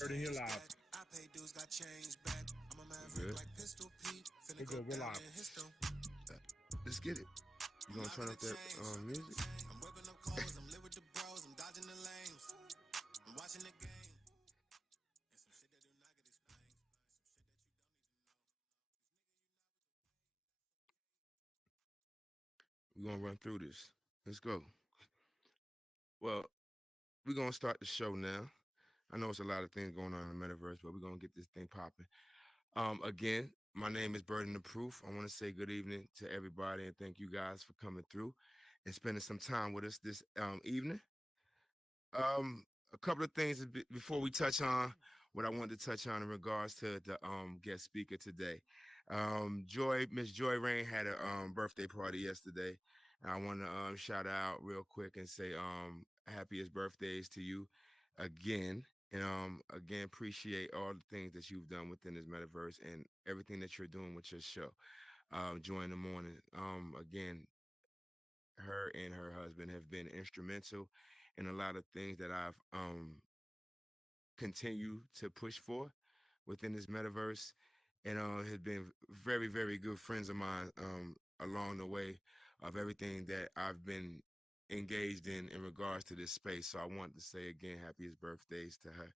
Heard it here live. We're good. We're good. We're live. Let's get it. You gonna turn up that music? We're gonna run through this. Let's go. Well, we're gonna start the show now. I know it's a lot of things going on in the metaverse, but we're gonna get this thing popping. Again, my name is Burden the Proof. I want to say good evening to everybody and thank you guys for coming through and spending some time with us this evening. Um, a couple of things before we touch on what I wanted to touch on in regards to the guest speaker today. Miss Joy Rain had a birthday party yesterday. And I want to shout out real quick and say happiest birthdays to you again. And again, appreciate all the things that you've done within this metaverse and everything that you're doing with your show. Joy in the morning. Again, her and her husband have been instrumental in a lot of things that I've continued to push for within this metaverse, and has been very, very good friends of mine along the way of everything that I've been engaged in regards to this space. So I want to say again, happiest birthdays to her.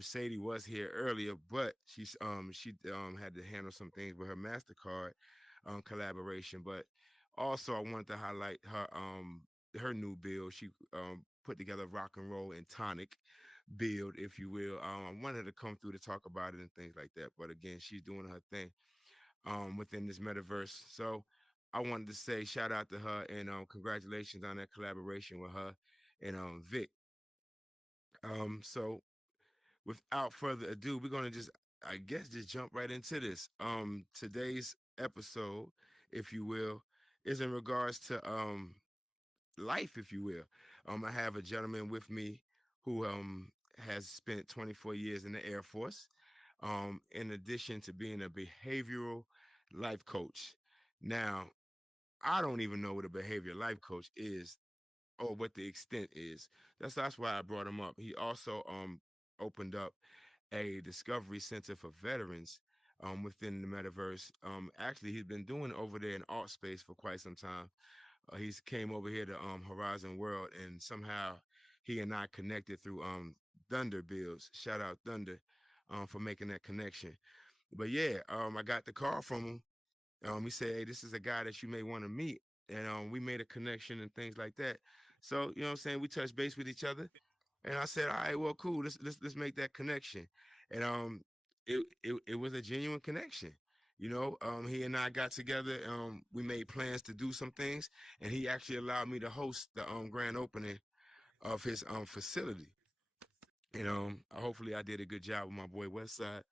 Sadie was here earlier, but she had to handle some things with her Mastercard collaboration. But also, I wanted to highlight her new build. She put together rock and roll and tonic build, if you will. I wanted her to come through to talk about it and things like that. But again, she's doing her thing within this metaverse. So I wanted to say shout out to her and congratulations on that collaboration with her and Vic. So without further ado, we're gonna just, I guess, just jump right into this. Today's episode, if you will, is in regards to life, if you will. I have a gentleman with me who has spent 24 years in the Air Force. In addition to being a behavioral life coach. Now, I don't even know what a behavioral life coach is or what the extent is. That's why I brought him up. He also opened up a discovery center for veterans within the metaverse. Actually, he's been doing it over there in art space for quite some time. He's came over here to Horizon World, and somehow he and I connected through Thunder Bills. Shout out Thunder for making that connection. But yeah, I got the call from him. He said, "Hey, this is a guy that you may want to meet," and we made a connection and things like that. So you know what I'm saying, we touched base with each other, and I said, "All right, well, cool. Let's make that connection." And it was a genuine connection. You know, he and I got together. We made plans to do some things, and he actually allowed me to host the grand opening of his facility. And hopefully I did a good job with my boy Westside.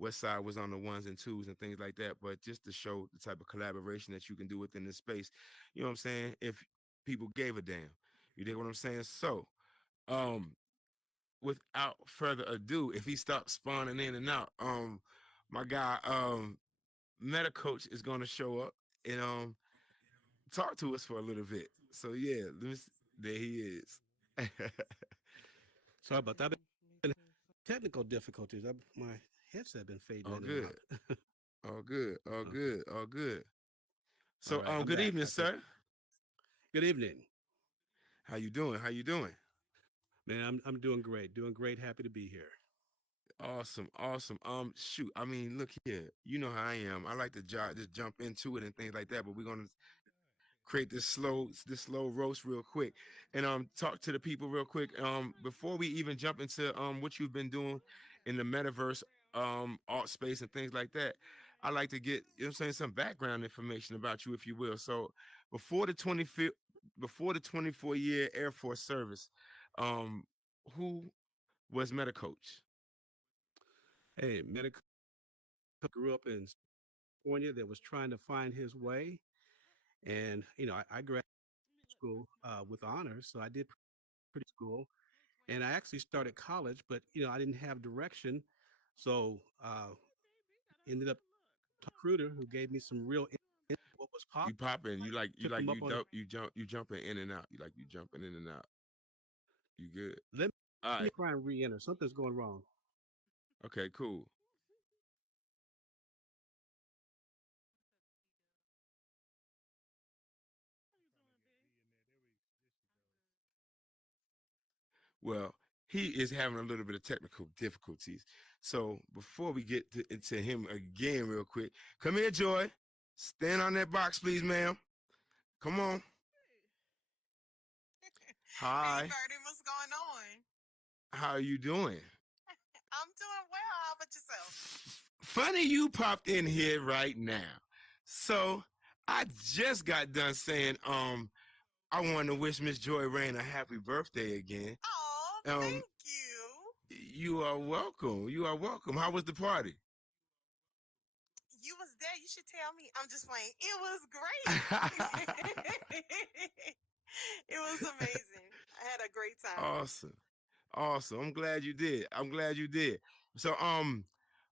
Westside was on the ones and twos and things like that. But just to show the type of collaboration that you can do within this space, you know what I'm saying? If people gave a damn, you dig what I'm saying? So, um, without further ado, if he stops spawning in and out, my guy, Meta Coach is gonna show up and talk to us for a little bit. So yeah, there he is. Sorry about that. Been technical difficulties. My headset been fading All in and good, out. all good, all Okay. good, all good. All So right. I'm good back, evening, I think. sir. Good evening. How you doing? How you doing? Man, I'm doing great. Doing great. Happy to be here. Awesome, awesome. Shoot, I mean, look here. You know how I am. I like to just jump into it and things like that. But we're gonna create this slow roast real quick, and talk to the people real quick. Before we even jump into what you've been doing in the metaverse, art space and things like that. I like to get, you know what I'm saying, some background information about you, if you will. So before the 25th, before the 24-year Air Force service, um, who was Meta Coach? Hey, medical grew up in California that was trying to find his way, and I graduated school with honors, so I did pretty school, and I actually started college, but I didn't have direction, so ended up to a recruiter who gave me some real what was You possible. popping? You Took like him up on it. you jumping in and out. You jumping in and out. You good? Let All me right. try and re-enter. Something's going wrong. Okay, cool. Well, he is having a little bit of technical difficulties. So before we get into him again, real quick, come here, Joy. Stand on that box, please, ma'am. Come on. Hey, Hi. Birdie, what's going on? How are you doing? I'm doing well. How about yourself? Funny you popped in here right now. So I just got done saying, I want to wish Miss Joy Rain a happy birthday again. Oh, Um, thank you. you are welcome. You are welcome. How was the party? You was there. You should tell me. I'm just playing. It was great. It was amazing. I had a great time. Awesome. Awesome. I'm glad you did. I'm glad you did. So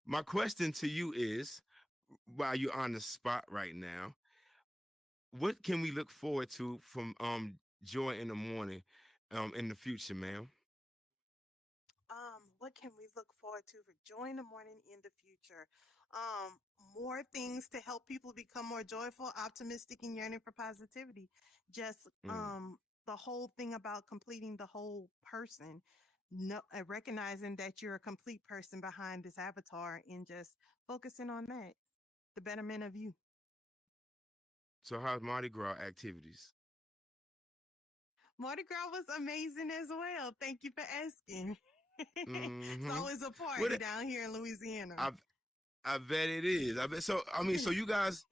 my question to you is, while you're on the spot right now, what can we look forward to from Joy in the Morning in the future, ma'am? What can we look forward to for Joy in the Morning in the future? Um, More things to help people become more joyful, optimistic, and yearning for positivity. Just Mm. the whole thing about completing the whole person. No, recognizing that you're a complete person behind this avatar and just focusing on that, the betterment of you. So how's Mardi Gras activities? Mardi Gras was amazing as well. Thank you for asking. It's Mm-hmm. always a What party down here in Louisiana. I I bet it is. I bet so. I mean, so you guys,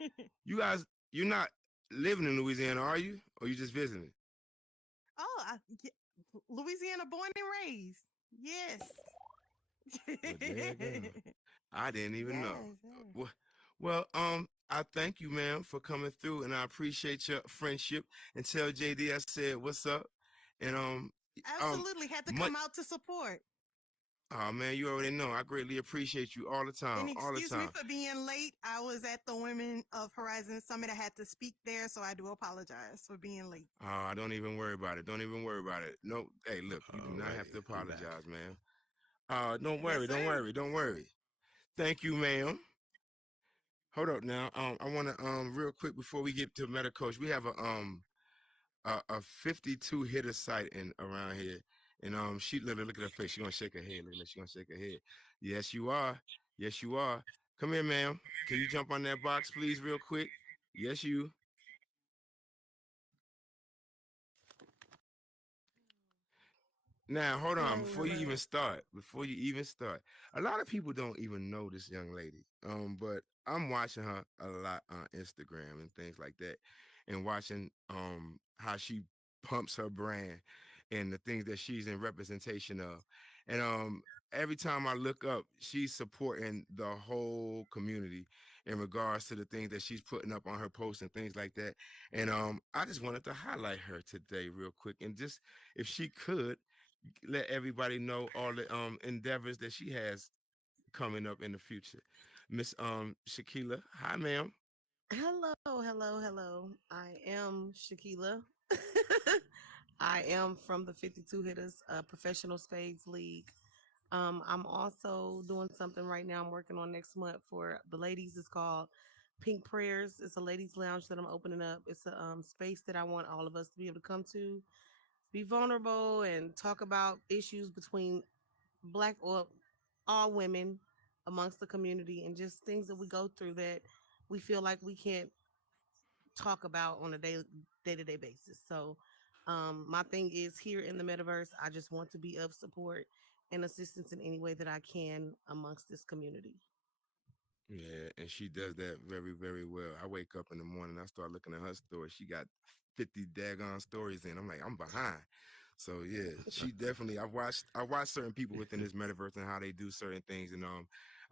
you're not living in Louisiana, are you? Or you just visiting? Oh, Louisiana born and raised. Yes. Well, there you go. I didn't even know. Yes, yes. Well, well, I thank you, ma'am, for coming through, and I appreciate your friendship. And tell JD I said what's up, and um, Absolutely. Had to much. come out to support. Oh man, you already know. I greatly appreciate you all the time, And all the excuse me time. for being late. I was at the Women of Horizon Summit. I had to speak there, so I do apologize for being late. Don't even worry about it. Don't even worry about it. No, hey, look, you do All not have righty, to I'm back. apologize, man. Don't Yes, worry, don't sir. worry, don't worry. Thank you, ma'am. Hold up now. I want to real quick before we get to Meta Coach, we have a 52 hitter site in around here, and she look at her face. She gonna shake her head. Look at that. She gonna shake her head. Yes, you are. Yes, you are. Come here, ma'am. Can you jump on that box, please, real quick? Yes, you. Now, hold on. Hello, Before you even hello. start, a lot of people don't even know this young lady. But I'm watching her a lot on Instagram and things like that, and watching how she pumps her brand and the things that she's in representation of. And every time I look up, she's supporting the whole community in regards to the things that she's putting up on her posts and things like that. And I just wanted to highlight her today real quick and just if she could let everybody know all the endeavors that she has coming up in the future. Miss Shakila, hi ma'am. Hello, hello, hello. I am Shakila. I am from the 52 Hitters Professional Spades League. I'm also doing something right now. I'm working on next month for the ladies. It's called Pink Prayers. It's a ladies' lounge that I'm opening up. It's a space that I want all of us to be able to come to, be vulnerable, and talk about issues between black or all women amongst the community and just things that we go through that we feel like we can't talk about on a day to day basis. So, my thing is here in the metaverse, I just want to be of support and assistance in any way that I can amongst this community. Yeah, and she does that very, very well. I wake up in the morning, I start looking at her story. She got 50 daggone stories in. I'm like, I'm behind. So yeah, she definitely. I watched certain people within this metaverse and how they do certain things, and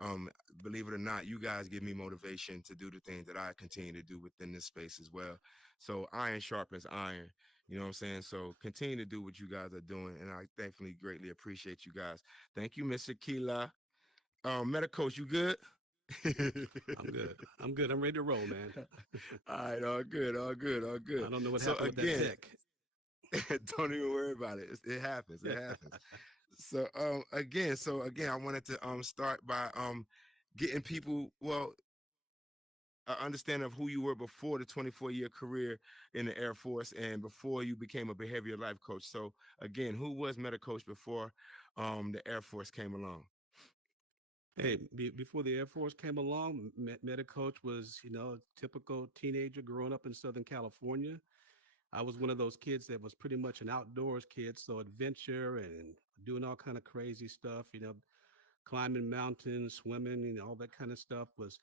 um, believe it or not, you guys give me motivation to do the things that I continue to do within this space as well. So iron sharpens iron. You know what I'm saying? So continue to do what you guys are doing, and I definitely greatly appreciate you guys. Thank you, Miss Shakila. Meta Coach, you good? I'm good. I'm good. I'm ready to roll, man. All right, all good, all good, all I good. don't know what So happened with that again, tech. don't even worry about it. It happens. It happens. So again, I wanted to start by getting people an understanding of who you were before the 24-year career in the Air Force and before you became a behavioral life coach. So again, who was MetaCoach before the Air Force came along? Hey, before the Air Force came along, MetaCoach was, a typical teenager growing up in Southern California. I was one of those kids that was pretty much an outdoors kid, so adventure and doing all kind of crazy stuff, climbing mountains, swimming, all that kind of stuff was,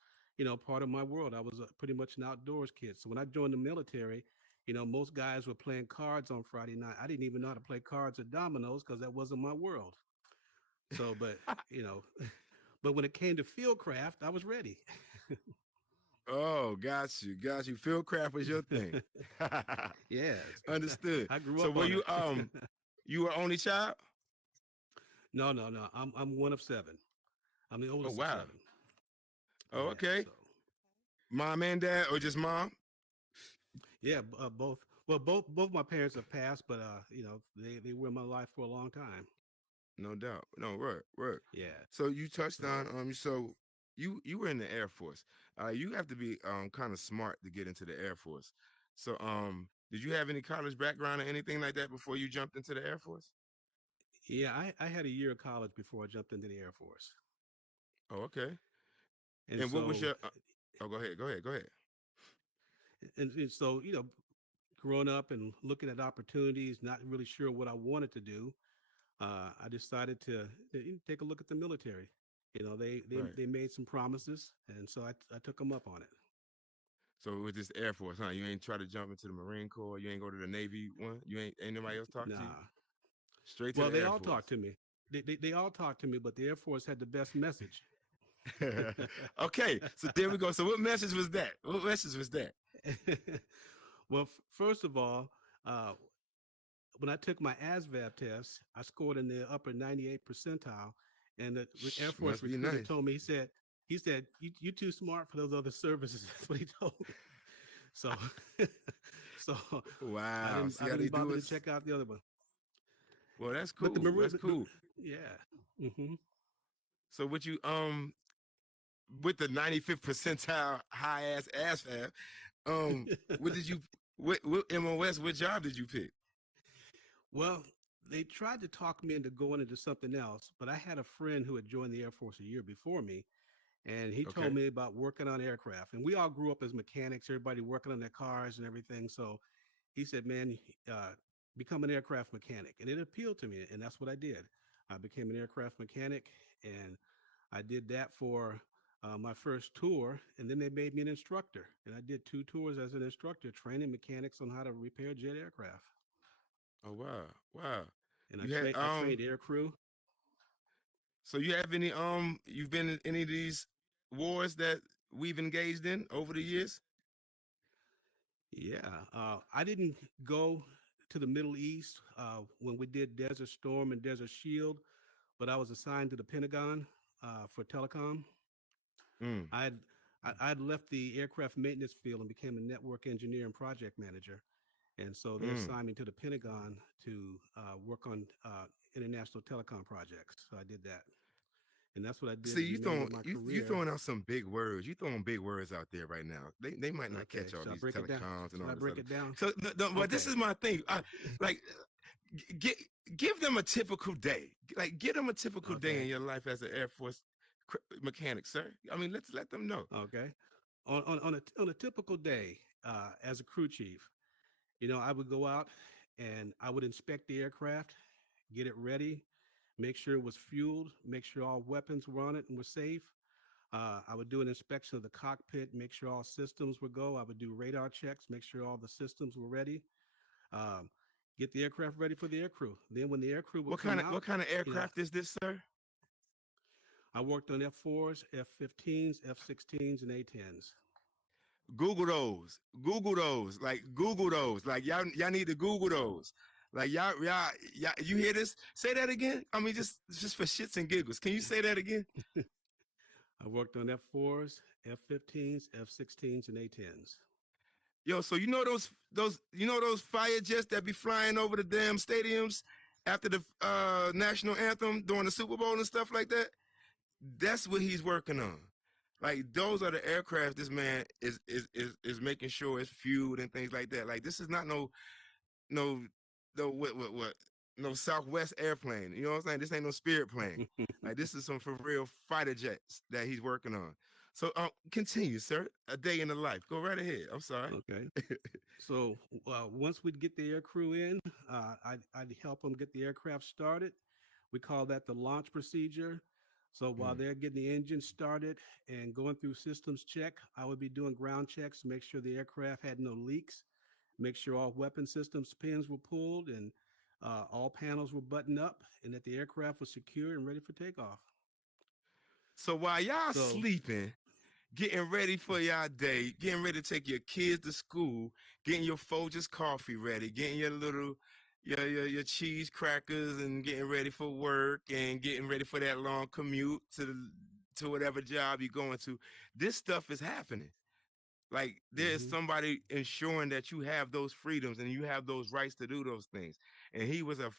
part of my world. I was pretty much an outdoors kid. So when I joined the military, most guys were playing cards on Friday night. I didn't even know how to play cards or dominoes because that wasn't my world. So, but you know, but when it came to field craft, I was ready. Oh, got you. Fieldcraft was your thing. Yes, Understood. I grew So up were on you it. you were only child? No, no, no. I'm one of seven. I'm the Oh oldest of wow. seven. Oh, Yeah. okay. So Mom and dad, or just mom? yeah, both. Well, both my parents have passed, but they were in my life for a long time. No doubt. No, right. Yeah. So you touched So on so you were in the Air Force. You have to be kind of smart to get into the Air Force. So did you have any college background or anything like that before you jumped into the Air Force? yeah, I had a year of college before I jumped into the Air Force, Oh, okay. and And what was so your oh, go ahead. and so growing up and looking at opportunities, not really sure what I wanted to do, I decided to take a look at the military. Right. They made some promises, and so I took them up on it. So with this Air Force, huh? You ain't try to jump into the Marine Corps. You ain't go to the Navy one. You ain't nobody else talk to you. Nah. Straight to Well, the they Air all Force. talked to me. They all talked to me, but the Air Force had the best message. Okay, so there we go. So what message was that? What message was that? Well, first of all, uh, when I took my ASVAB test, I scored in the upper 98 percentile, and the Air Force Must be recruiter nice. told me, he said, you too smart for those other services. That's what he told me. So, so I Wow. didn't See I how they didn't do bother to it? check out the other one. Well, that's But the cool. Marine, That's cool. yeah. hmm So what you with the 95th percentile high ass fab, what did you what MOS, what job did you pick? Well, they tried to talk me into going into something else, but I had a friend who had joined the Air Force a year before me, and he told Okay. me about working on aircraft. And we all grew up as mechanics, everybody working on their cars and everything. So he said, "Man, uh, become an aircraft mechanic," and it appealed to me, and that's what I did. I became an aircraft mechanic, and I did that for my first tour, and then they made me an instructor, and I did 2 tours as an instructor, training mechanics on how to repair jet aircraft. Oh wow. Wow. And You had I trained air crew. so you have any you've been in any of these wars that we've engaged in over the years? Yeah, I didn't go to the Middle East when we did Desert Storm and Desert Shield, but I was assigned to the Pentagon for telecom. Mm, I had I'd left the aircraft maintenance field and became a network engineer and project manager, and so they mm. assigned me to the Pentagon to work on international telecom projects. So I did that, and that's what I did See, the remainder of my you career. throwing out some big words. You throwing big words out there right now. They might not Okay, catch all should I these break it down? telecoms and Should all I this break other. it down? So, no, but this Okay. is my thing. Like, get give them a typical day. Like, give them a typical day in Okay. your life as an Air Force mechanic, sir. I mean, let's let them know. Okay. On a typical day as a crew chief, I would go out and I would inspect the aircraft, get it ready, make sure it was fueled, make sure all weapons were on it and were safe. I would do an inspection of the cockpit, make sure all systems would go. I would do radar checks, make sure all the systems were ready. Um, get the aircraft ready for the air crew. Then when the air crew would come out, What kind of you know, aircraft is this, sir? I worked on F4s, F-15s, F-16s, and A-10s. Google those. Google those. Like Google those. Like y'all need to Google those. Like y'all you hear this? Say that again. I mean just for shits and giggles. Can you say that again? I worked on F4s, F-15s, F-16s, and A-10s. Yo, so you know those fire jets that be flying over the damn stadiums after the national anthem during the Super Bowl and stuff like that. That's what he's working on. Like those are the aircraft this man is making sure it's fueled and things like that. Like this is not no no what no Southwest airplane. You know what I'm saying? This ain't no Spirit plane. Like this is some for real fighter jets that he's working on. So continue, sir. A day in the life. Go right ahead. I'm sorry. Okay. So once we'd get the air crew in, I'd help them get the aircraft started. We call that the launch procedure. So while Mm. they're getting the engine started and going through systems check, I would be doing ground checks to make sure the aircraft had no leaks, make sure all weapon systems pins were pulled and all panels were buttoned up, and that the aircraft was secure and ready for takeoff. So while y'all So sleeping, getting ready for your day, getting ready to take your kids to school, getting your Folgers coffee ready, getting your little your cheese crackers and getting ready for work and getting ready for that long commute to whatever job you're going to. This stuff is happening. Like there's mhm. somebody ensuring that you have those freedoms and you have those rights to do those things. And he was a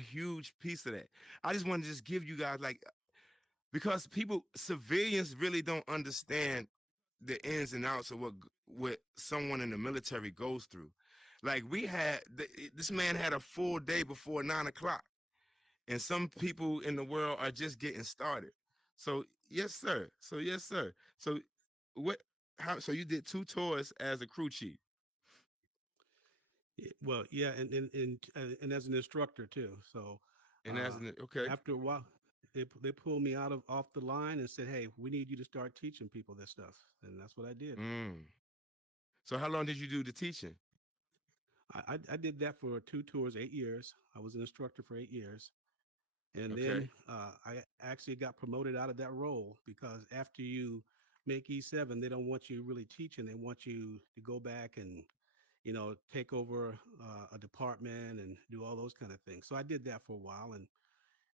huge piece of that. I just want to just give you guys like because people civilians really don't understand the ins and outs of what someone in the military goes through. Like this man had a full day before 9 o'clock, and some people in the world are just getting started. So yes, sir. So yes, sir. So what? How? So you did 2 tours as a crew chief, Well, yeah, and as an instructor too. So and as uh, an okay. after a while, they pulled me out of off the line and said, "Hey, we need you to start teaching people this stuff," and that's what I did. Mm. So how long did you do the teaching? I did that for 2 tours, 8 years. I was an instructor for 8 years, and then Okay. I actually got promoted out of that role because after you make E7, they don't want you really teaching. They want you to go back and take over a department and do all those kind of things. So I did that for a while, and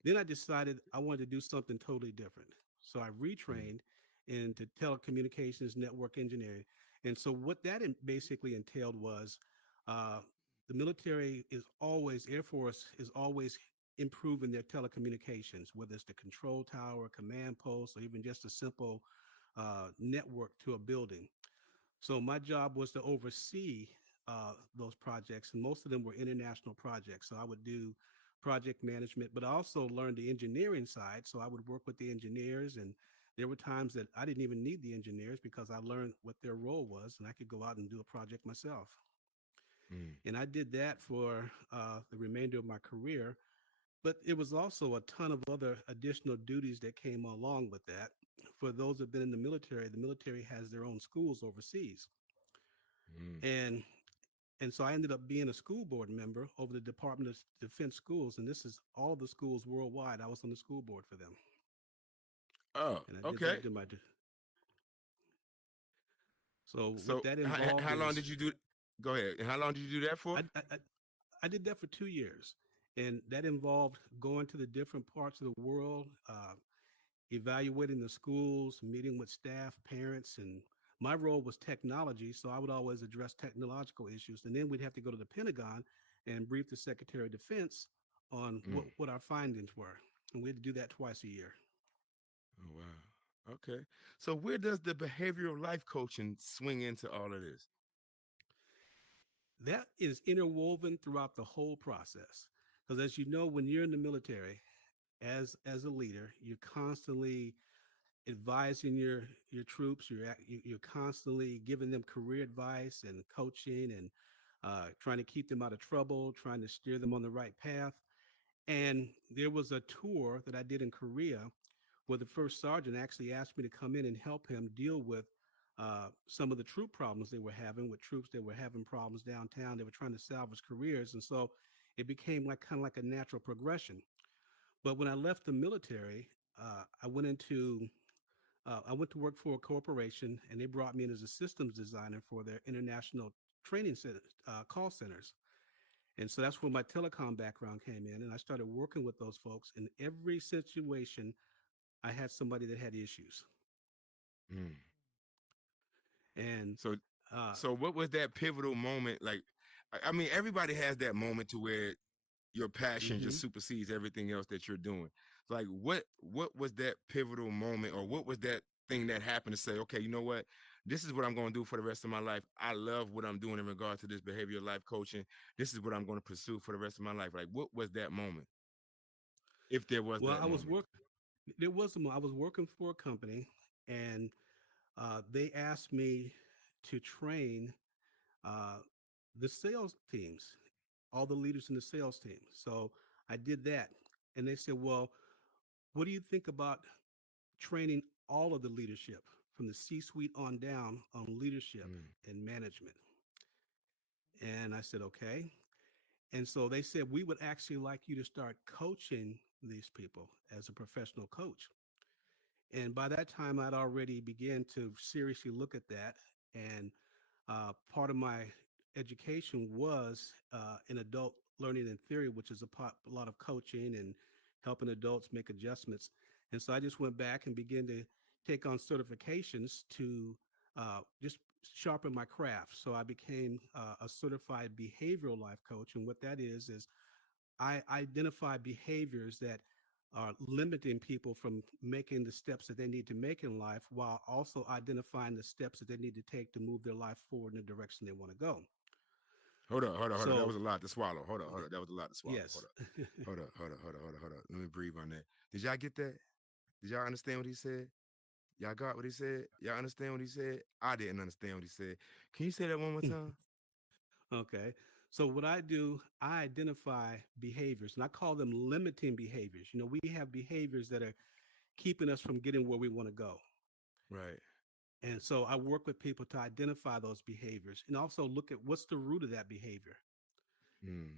then I decided I wanted to do something totally different. So I Mm. retrained into telecommunications network engineering. And so what that basically entailed was uh, the military is always, Air Force is always improving their telecommunications, whether it's the control tower, command post, or even just a simple network to a building. So my job was to oversee those projects, and most of them were international projects. So I would do project management, but I also learned the engineering side. So I would work with the engineers, and there were times that I didn't even need the engineers because I learned what their role was, and I could go out and do a project myself. Mm. And I did that for the remainder of my career. But it was also a ton of other additional duties that came along with that. For those who've been in the military has their own schools overseas. Mm. And and so I ended up being a school board member over the Department of Defense schools, and this is all of the schools worldwide. I was on the school board for them, Oh, and I did okay. that to my. So what So that involved how long is did you do? Go ahead. And how long did you do that for? I, I I I did that for 2 years, and that involved going to the different parts of the world, evaluating the schools, meeting with staff, parents, and my role was technology. So I would always address technological issues. And then we'd have to go to the Pentagon and brief the Secretary of Defense on Mm. what our findings were. And we had to do that twice a year. Oh wow. Okay. So where does the behavioral life coaching swing into all of this? That is interwoven throughout the whole process. Because as you know, when you're in the military, as a leader, you're constantly advising your troops. You're constantly giving them career advice and coaching and trying to keep them out of trouble, trying to steer them on the right path. And there was a tour that I did in Korea where the first sergeant actually asked me to come in and help him deal with some of the troop problems they were having with troops that were having problems downtown. They were trying to salvage careers, and so it became like kind of like a natural progression. But when I left the military, I went to work for a corporation, and they brought me in as a systems designer for their international training center, call centers. And so that's where my telecom background came in. And I started working with those folks. In every situation, I had somebody that had issues. Mm. And So uh, so what was that pivotal moment like? I mean, everybody has that moment to where your passion Mm-hmm. just supersedes everything else that you're doing. Like what was that pivotal moment, or what was that thing that happened to say, okay, you know what? This is what I'm going to do for the rest of my life. I love what I'm doing in regard to this behavioral life coaching. This is what I'm going to pursue for the rest of my life. Like, what was that moment? If there was Well, that moment. there was I was working for a company, and they asked me to train uh, the sales teams, all the leaders in the sales team. So I did that. And they said, well, what do you think about training all of the leadership from the C suite on down on leadership Mm, and management? And I said, okay. And so they said, we would actually like you to start coaching these people as a professional coach. And by that time, I'd already began to seriously look at that. And part of my education was in adult learning and theory, which is a lot of coaching and helping adults make adjustments. And so I just went back and began to take on certifications to just sharpen my craft. So I became a certified behavioral life coach. And what that is I identify behaviors that are limiting people from making the steps that they need to make in life, while also identifying the steps that they need to take to move their life forward in the direction they want to go. hold up. That was So, a lot to swallow. Hold up. That was a lot to swallow. yes. Hold up. Let me breathe on that. Did y'all get that? Did y'all understand what he said? Y'all got what he said? Y'all understand what he said? I didn't understand what he said. Can you say that one more time? Okay. So, what I do, I identify behaviors and I call them limiting behaviors. You know, we have behaviors that are keeping us from getting where we want to go. Right. And so I work with people to identify those behaviors and also look at what's the root of that behavior. Mm,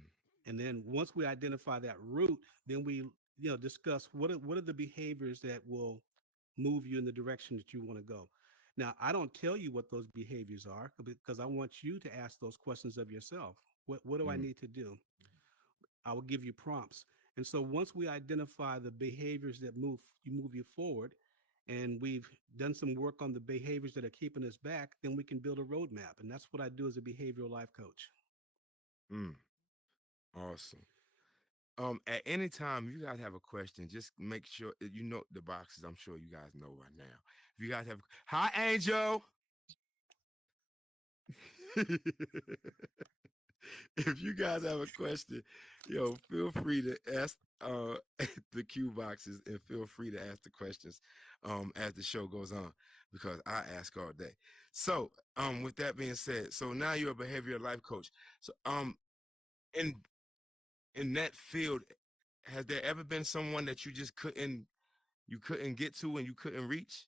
And then once we identify that root, then we discuss what are the behaviors that will move you in the direction that you want to go. Now, I don't tell you what those behaviors are because I want you to ask those questions of yourself. What do I mm, need to do? I will give you prompts. And so once we identify the behaviors that move you forward, and we've done some work on the behaviors that are keeping us back, then we can build a roadmap. And that's what I do as a behavioral life coach. mm. Awesome. At any time you guys have a question, just make sure you know the boxes. I'm sure you guys know right now. If you guys have, hi Angel. If you guys have a question, feel free to ask the cue boxes, and feel free to ask the questions as the show goes on, because I ask all day. So, with that being said, so now you're a behavioral life coach. So, in in that field, has there ever been someone that you couldn't get to and you couldn't reach?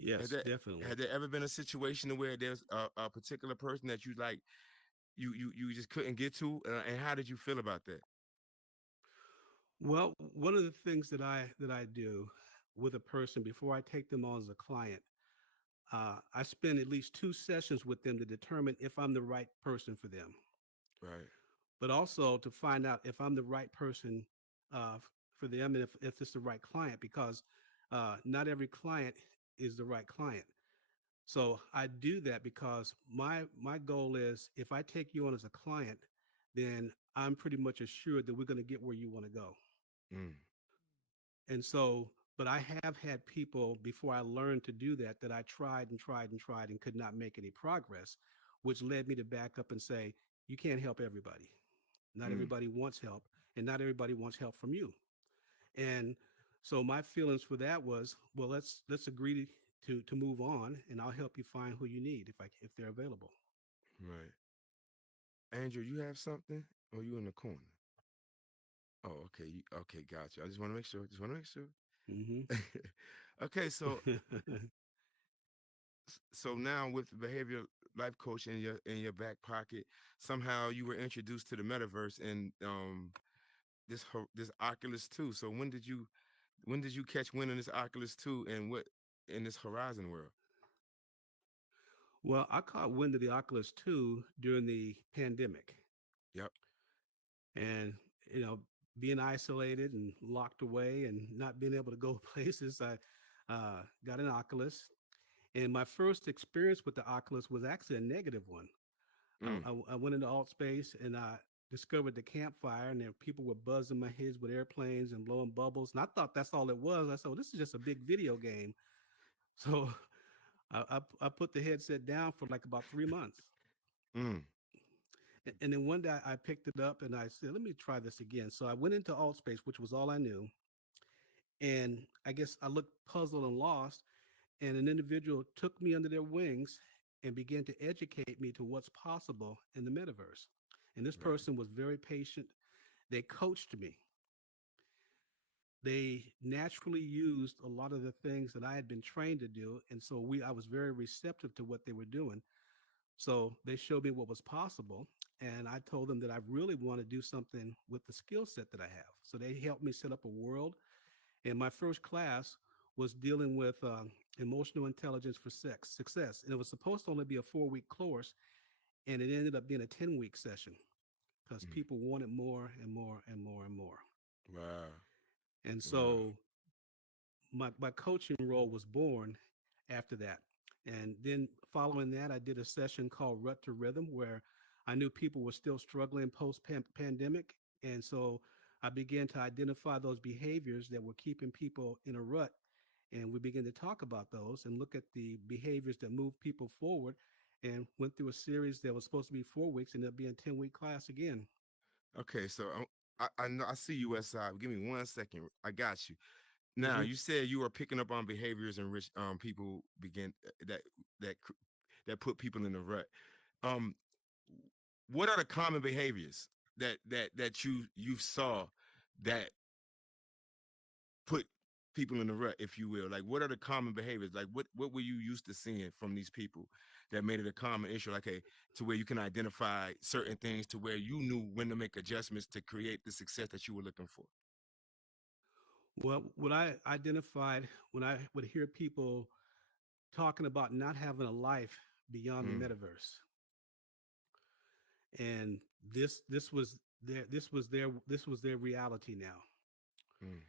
Has Yes, there definitely. has there ever been a situation where there's a particular person that you like you just couldn't get to, and how did you feel about that? Well, one of the things that I do with a person before I take them on as a client, I spend at least 2 sessions with them to determine if I'm the right person for them, Right. but also to find out if I'm the right person for them, and if it's the right client, because not every client is the right client. So I do that because my goal is, if I take you on as a client, then I'm pretty much assured that we're going to get where you want to go. Mm, And so, but I have had people before I learned to do that, that I tried and tried and tried and could not make any progress, which led me to back up and say, you can't help everybody. Not mm, everybody wants help, and not everybody wants help from you. And so my feelings for that was, well, let's agree to move on, and I'll help you find who you need if they're available. right. Angel, you have something? Or you in the corner? Oh, okay. Okay, got you. I just want to make sure. Just want to make sure. Hmm. Okay, so now with behavior life coach in your back pocket, somehow you were introduced to the metaverse and this Oculus 2. So when did you catch wind in this Oculus 2, and what in this Horizon world? Well, I caught wind of the Oculus 2 during the pandemic. Yep. And, you know, being isolated and locked away and not being able to go places, I got an Oculus. And my first experience with the Oculus was actually a negative one. Mm, I went into alt space, and discovered the campfire, and there people were buzzing my heads with airplanes and blowing bubbles. And I thought that's all it was. I said, well, this is just a big video game. So I put the headset down for like about 3 months. Mm. And then one day I picked it up and I said, let me try this again. So I went into Altspace, which was all I knew. And I guess I looked puzzled and lost. And an individual took me under their wings and began to educate me to what's possible in the metaverse. And this Right. person was very patient. They coached me. They naturally used a lot of the things that I had been trained to do. And so I was very receptive to what they were doing. So they showed me what was possible. And I told them that I really want to do something with the skill set that I have. So they helped me set up a world. And my first class was dealing with emotional intelligence for success. And it was supposed to only be a 4-week course. And it ended up being a 10-week session because Mm. people wanted more and more and more and more. Wow. And Wow. so my coaching role was born after that. And then following that, I did a session called Rut to Rhythm, where I knew people were still struggling post pandemic. And so I began to identify those behaviors that were keeping people in a rut. And we began to talk about those and look at the behaviors that move people forward, and went through a series that was supposed to be 4 weeks and ended up being a 10-week class again. Okay, so I know I see you, Westside. Give me 1 second. I got you. Now Hmm. you said you were picking up on behaviors in which people begin that that put people in the rut. Um, what are the common behaviors that you saw that put people in the rut, if you will? Like, what are the common behaviors? Like, what were you used to seeing from these people that made it a common issue? Like, hey, to where you can identify certain things to where you knew when to make adjustments to create the success that you were looking for. Well, what I identified when I would hear people talking about not having a life beyond the Mm, metaverse, and this was their reality now. mm.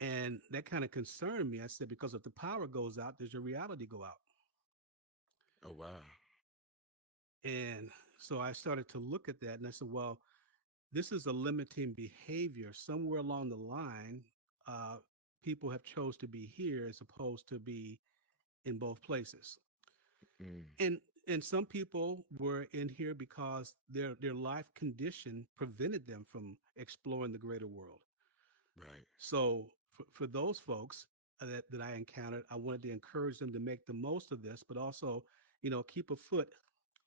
And that kind of concerned me. I said, because if the power goes out, does your reality go out? Oh wow. And so I started to look at that and I said, well, this is a limiting behavior. Somewhere along the line, uh, people have chose to be here as opposed to be in both places. Mm, And and some people were in here because their life condition prevented them from exploring the greater world. right. So for those folks that I encountered, I wanted to encourage them to make the most of this, but also, keep a foot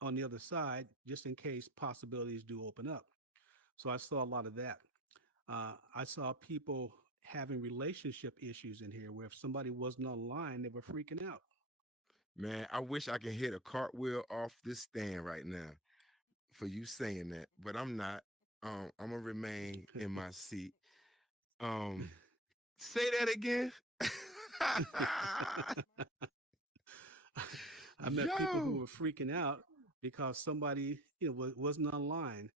on the other side just in case possibilities do open up. So I saw a lot of that. I saw people having relationship issues in here where if somebody wasn't online, they were freaking out. Man, I wish I could hit a cartwheel off this stand right now for you saying that, but I'm not. I'm gonna remain in my seat. Um, say that again. I met people who Yo, were freaking out because somebody, wasn't online,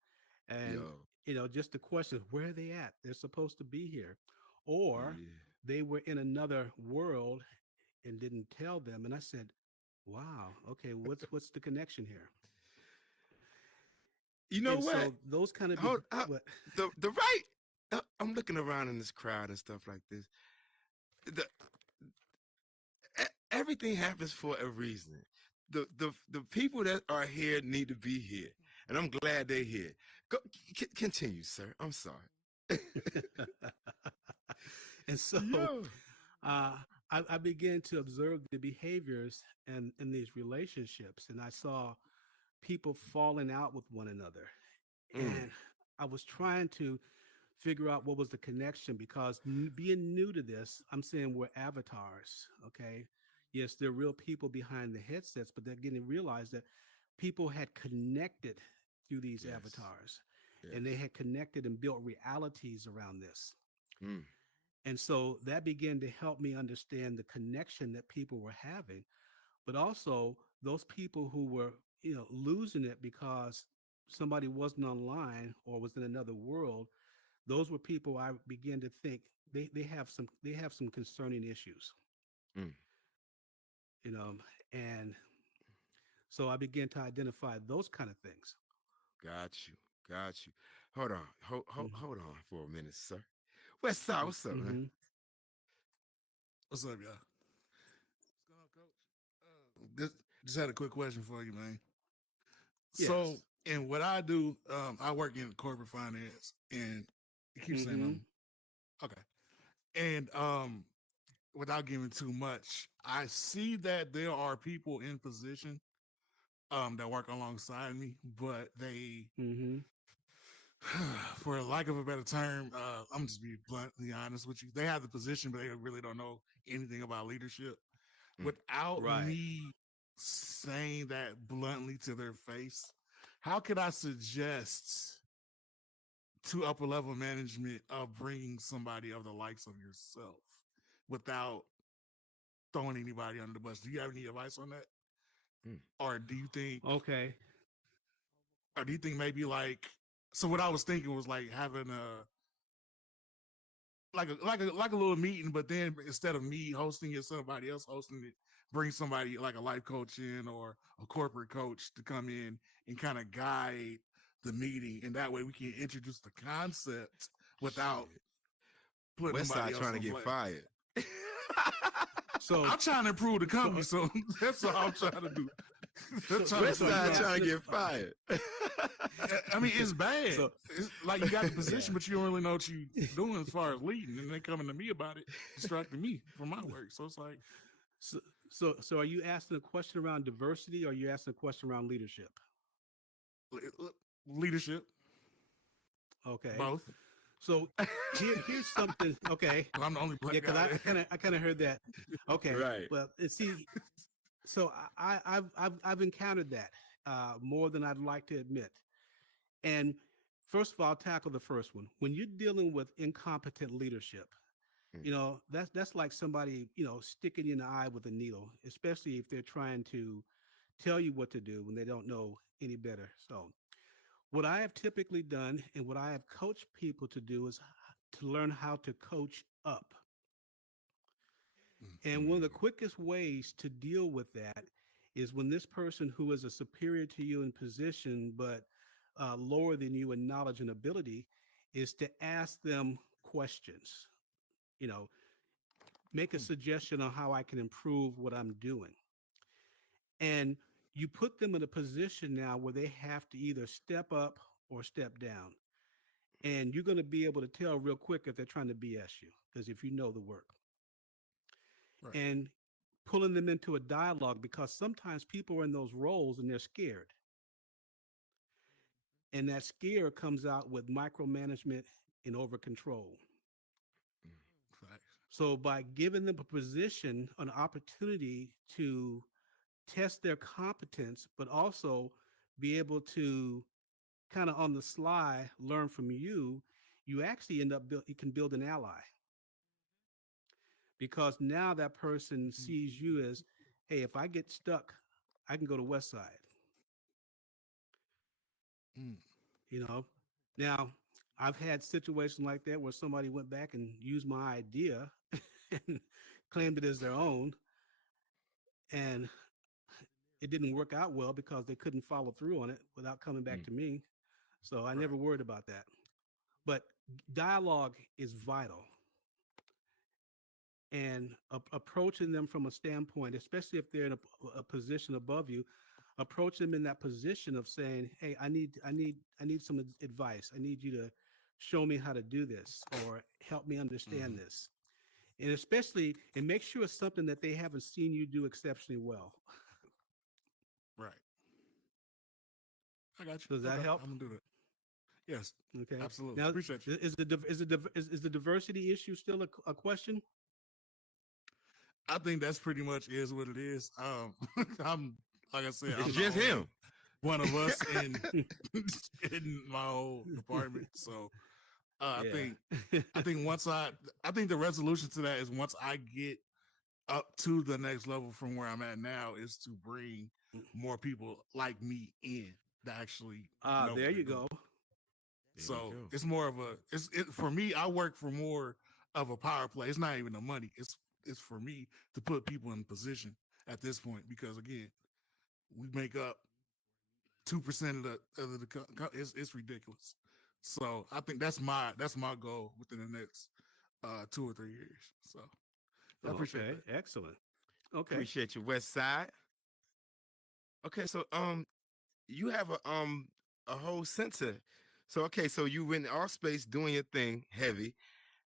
and yo, just the question, where are they at? They're supposed to be here, or yeah. they were in another world and didn't tell them. And I said, wow, okay, what's the connection here? You know And what? so those kind of Hold what the right. I'm looking around in this crowd and stuff like this. The everything happens for a reason. The people that are here need to be here, and I'm glad they're here. Go, continue, sir. I'm sorry. and so Yo. uh, I began to observe the behaviors and in these relationships, and I saw people falling out with one another. Mm, And I was trying to figure out what was the connection because being new to this, I'm saying we're avatars. Okay. Yes, they're real people behind the headsets, but they're getting to realize that people had connected through these yes. avatars, and they Yes. had connected and built realities around this. Mm, And so that began to help me understand the connection that people were having, but also those people who were, losing it because somebody wasn't online or was in another world. Those were people I began to think they have some concerning issues, mm. you know, and so I began to identify those kind of things. Got you. Got you. Hold on. Mhm. Hold on for a minute, sir. West Side, what's up, man? Mhm. What's up, y'all? What's going on, Coach? Just had a quick question for you, man. So, Yes. and what I do, I work in corporate finance, and you keep saying Mhm. okay. And without giving too much, I see that there are people in position that work alongside me, but they, Mhm. for lack of a better term, I'm just be bluntly honest with you. They have the position, but they really don't know anything about leadership. Mm. Without Right. me saying that bluntly to their face, how could I suggest to upper level management of bringing somebody of the likes of yourself without throwing anybody under the bus? Do you have any advice on that? Mm. Or do you think, Okay. maybe like, so what I was thinking was like having a, like a little meeting, but then instead of me hosting it, somebody else hosting it, bring somebody like a life coach in or a corporate coach to come in and kind of guide the meeting, and that way we can introduce the concept without Shit. putting West nobody Side else trying to on get blast. fired. So I'm trying to improve the so company, so that's all I'm trying to do. I'm trying to West so are improve you Side the trying to asking? get fired. I mean, it's bad. So It's like you got the position, yeah. but you don't really know what you're doing as far as leading, and they coming to me about it, distracting me from my work. So it's like So so are you asking a question around diversity, or are you asking a question around leadership? leadership, Okay. both. So here's something. Okay. I'm the only Yeah, black because guy I kind of heard that. Okay. Right. Well, and see, so I've encountered that more than I'd like to admit. And first of all, I'll tackle the first one. When you're dealing with incompetent leadership, Mm. that's like somebody sticking you in the eye with a needle, especially if they're trying to tell you what to do when they don't know any better. So what I have typically done and what I have coached people to do is to learn how to coach up. And one of the Mm. quickest ways to deal with that is when this person who is a superior to you in position, but lower than you in knowledge and ability, is to ask them questions. You know, make a suggestion on how I can improve what I'm doing. And you put them in a position now where they have to either step up or step down. And you're going to be able to tell real quick if they're trying to BS you, because if you know the work. right. And pulling them into a dialogue, because sometimes people are in those roles and they're scared. And that scare comes out with micromanagement and over control. Mm. Facts. So by giving them a position, an opportunity to test their competence, but also be able to kind of on the sly learn from you, you actually end up you can build an ally, because now that person sees you as, hey, if I get stuck, I can go to West Side. Mm. you know Now, I've had situations like that where somebody went back and used my idea and claimed it as their own, and it didn't work out well because they couldn't follow through on it without coming back Mm. to me. So I Right. never worried about that. But dialogue is vital, and approaching them from a standpoint, especially if they're in a position above you, approach them in that position of saying, hey, I need some advice. I need you to show me how to do this, or help me understand Mhm. this. And especially, and make sure it's something that they haven't seen you do exceptionally well. Right. I got you. Does that Okay, help? I'm gonna do that. Yes, Okay. absolutely. Now, Appreciate you. is the diversity issue still a question? I think that's pretty much is what it is. I'm like I said, It's I'm the just only him. one of us in in my whole department. So I think Yeah. I think the resolution to that is once I get up to the next level from where I'm at now is to bring more people like me in that actually know what There they're you doing. go. There you So go. it's more of a for me. I work for more of a power play. It's not even the money. It's for me to put people in position at this point because again, we make up 2% of the it's ridiculous. So I think that's my goal within the next 2 or 3 years. So I appreciate Okay, that. excellent. Okay. Appreciate you, West Side. Okay, so you have a whole center. So okay, so you in our space doing your thing heavy,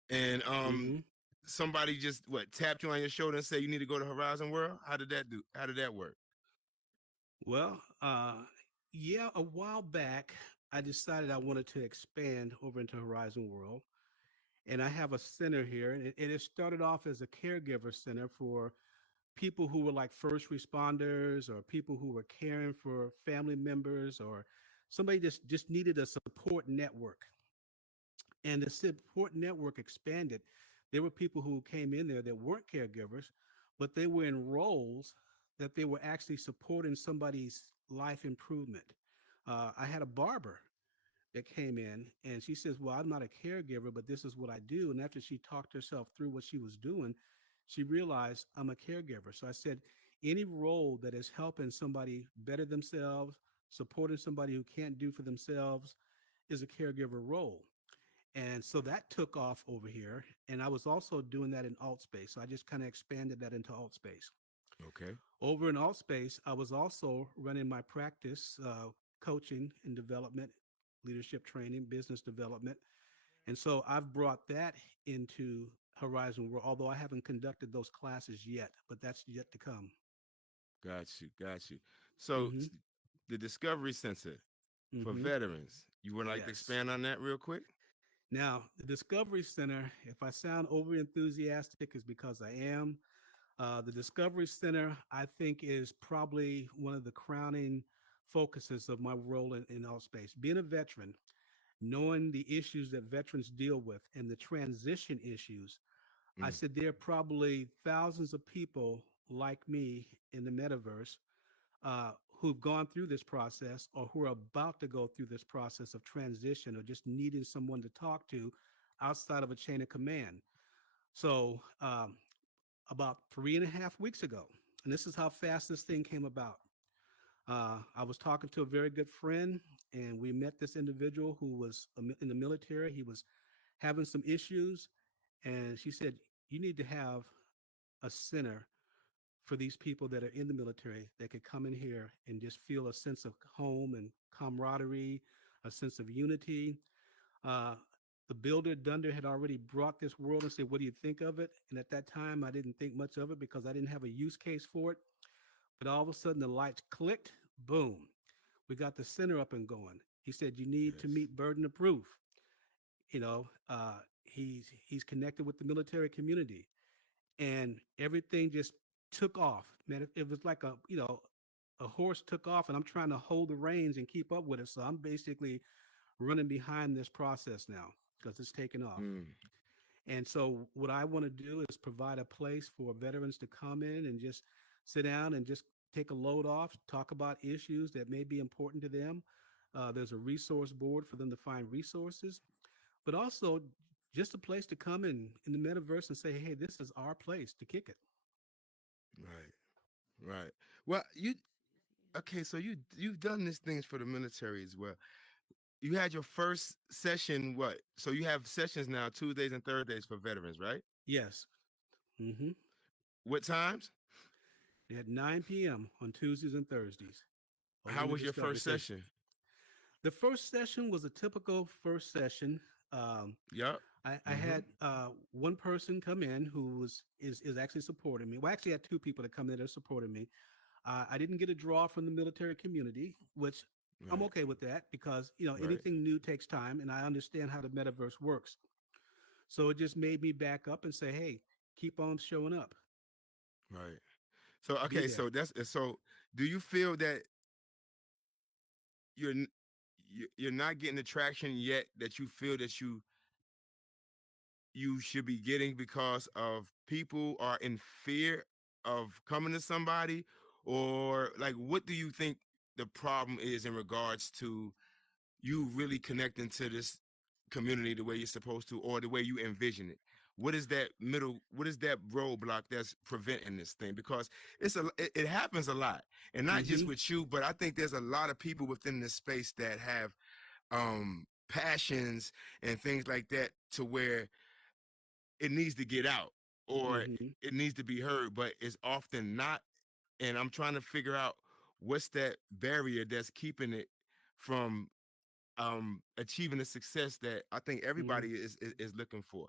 and hmm somebody just what tapped you on your shoulder and said you need to go to Horizon World. How did that do? How did that work? Well, yeah, a while back, I decided I wanted to expand over into Horizon World. And I have a center here, and it started off as a caregiver center for people who were like first responders or people who were caring for family members or somebody just needed a support network. And the support network expanded. There were people who came in there that weren't caregivers, but they were in roles that they were actually supporting somebody's life improvement. I had a barber that came in and she says, well, I'm not a caregiver, but this is what I do. And after she talked herself through what she was doing, she realized I'm a caregiver. So I said, any role that is helping somebody better themselves, supporting somebody who can't do for themselves is a caregiver role. And so that took off over here. And I was also doing that in alt space. So I just kind of expanded that into alt space. Okay, Over in alt space, I was also running my practice, coaching and development, leadership training, business development. And so I've brought that into Horizon World, although I haven't conducted those classes yet, but that's yet to come. got you, got you. So Mm-hmm. the Discovery Center for Mm-hmm. veterans. You would like to Yes. expand on that real quick? Now, the Discovery Center, if I sound over enthusiastic, is because I am. The Discovery Center, I think, is probably one of the crowning focuses of my role in all space. Being a veteran, knowing the issues that veterans deal with and the transition issues, I Mm, said there are probably thousands of people like me in the metaverse who've gone through this process or who are about to go through this process of transition or just needing someone to talk to outside of a chain of command. So, about 3.5 weeks ago, and this is how fast this thing came about. I was talking to a very good friend, and we met this individual who was in the military. He was having some issues, and she said, you need to have a center for these people that are in the military that could come in here and just feel a sense of home and camaraderie, a sense of unity. Uh, the builder Dunder had already brought this world and said, what do you think of it? And at that time, I didn't think much of it because I didn't have a use case for it. But all of a sudden, the lights clicked. Boom. We got the center up and going. He said, you need to yes. meet burden of proof. You know, he's connected with the military community, and everything just took off. Man, it was like a horse took off, and I'm trying to hold the reins and keep up with it. So I'm basically running behind this process now because it's taken off. Mm, And so what I want to do is provide a place for veterans to come in and just sit down and just take a load off, talk about issues that may be important to them. There's a resource board for them to find resources, but also just a place to come in the metaverse and say, hey, this is our place to kick it. right, right. Well, you okay? So you've done these things for the military as well. You had your first session. What? So you have sessions now Tuesdays and Thursdays for veterans, right? Yes. Mm-hmm. What times? At 9 p.m. on Tuesdays and Thursdays over How in the was your Discovery first Center. session? The first session was a typical first session. Um, Yup. I Mm-hmm. had one person come in who is actually supporting me. Well, actually, I had two people that come in that are supporting me. I didn't get a draw from the military community, which I'm Right. okay with that because Right. anything new takes time, and I understand how the metaverse works. So it just made me back up and say, hey, keep on showing up, Right. So be okay. there. So that's so. Do you feel that you're n- you're not getting the traction yet that you feel that you should be getting because of people are in fear of coming to somebody, or like what do you think the problem is in regards to you really connecting to this community the way you're supposed to or the way you envision it? what is that roadblock that's preventing this thing? Because it happens a lot, and not just Mm-hmm. with you, but I think there's a lot of people within this space that have passions and things like that, to where it needs to get out, or Mm-hmm. it needs to be heard, but it's often not. And I'm trying to figure out what's that barrier that's keeping it from achieving the success that I think Mm-hmm. everybody is looking for.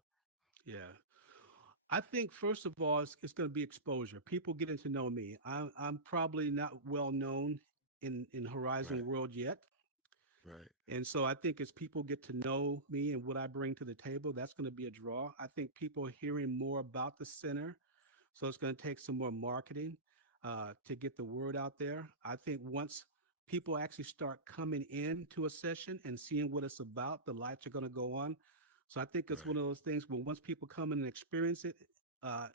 Yeah. I think first of all, it's going to be exposure. People getting to know me. I'm probably not well known in Right, Horizon World yet, right, and so I think as people get to know me and what I bring to the table, that's going to be a draw. I think people are hearing more about the center, so it's going to take some more marketing to get the word out there. I think once people actually start coming in to a session and seeing what it's about, the lights are going to go on. So I think it's one right. of those things where once people come in and experience it,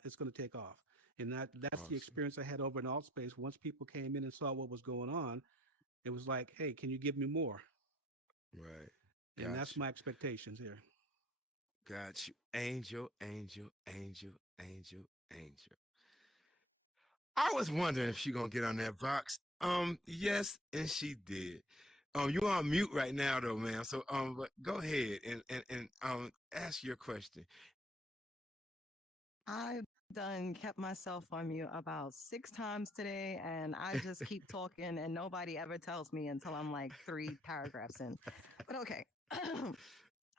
it's going to take off. And that's the Awesome. experience I had over in Alt Space. Once people came in and saw what was going on, it was like, hey, can you give me more? Right. And Got that's you. my expectations here. Got you. Angel, angel, angel, angel, angel. I was wondering if she gonna get on that box. Yes, and she did. You on mute right now though, ma'am. So but go ahead and ask your question. I've done kept myself on mute about 6 times today, and I just keep talking, and nobody ever tells me until I'm like 3 paragraphs in. But okay.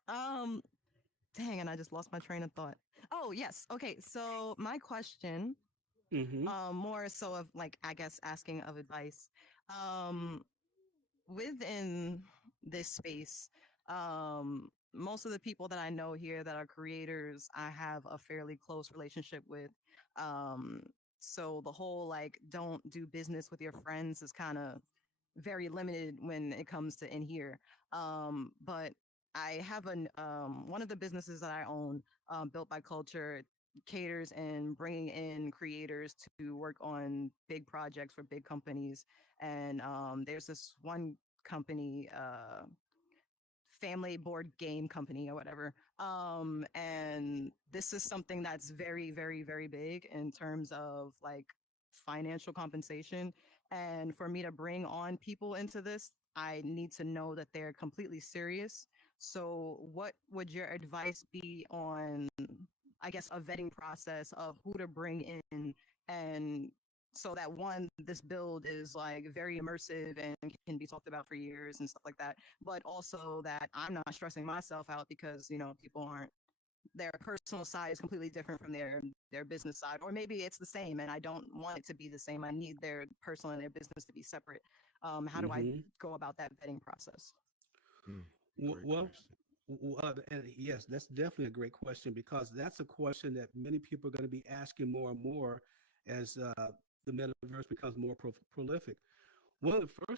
um, dang, and I just lost my train of thought. Oh yes, okay. So my question, Mm-hmm. more so of like I guess asking of advice. Um, within this space, most of the people that I know here that are creators, I have a fairly close relationship with. Um, so the whole like don't do business with your friends is kind of very limited when it comes to in here. But I have one of the businesses that I own, built by culture, caters and bringing in creators to work on big projects for big companies. And there's this one company, family board game company or whatever. And this is something that's very, very, very big in terms of like financial compensation. And for me to bring on people into this, I need to know that they're completely serious. So, what would your advice be on, I guess, a vetting process of who to bring in, and so that one, this build is like very immersive and can be talked about for years and stuff like that, but also that I'm not stressing myself out because people aren't, their personal side is completely different from their business side, or maybe it's the same and I don't want it to be the same. I need their personal and their business to be separate. How do I Mm-hmm. go about that vetting process? Hmm, great Well, question. and yes, that's definitely a great question because that's a question that many people are going to be asking more and more as the metaverse becomes more prolific. One of the first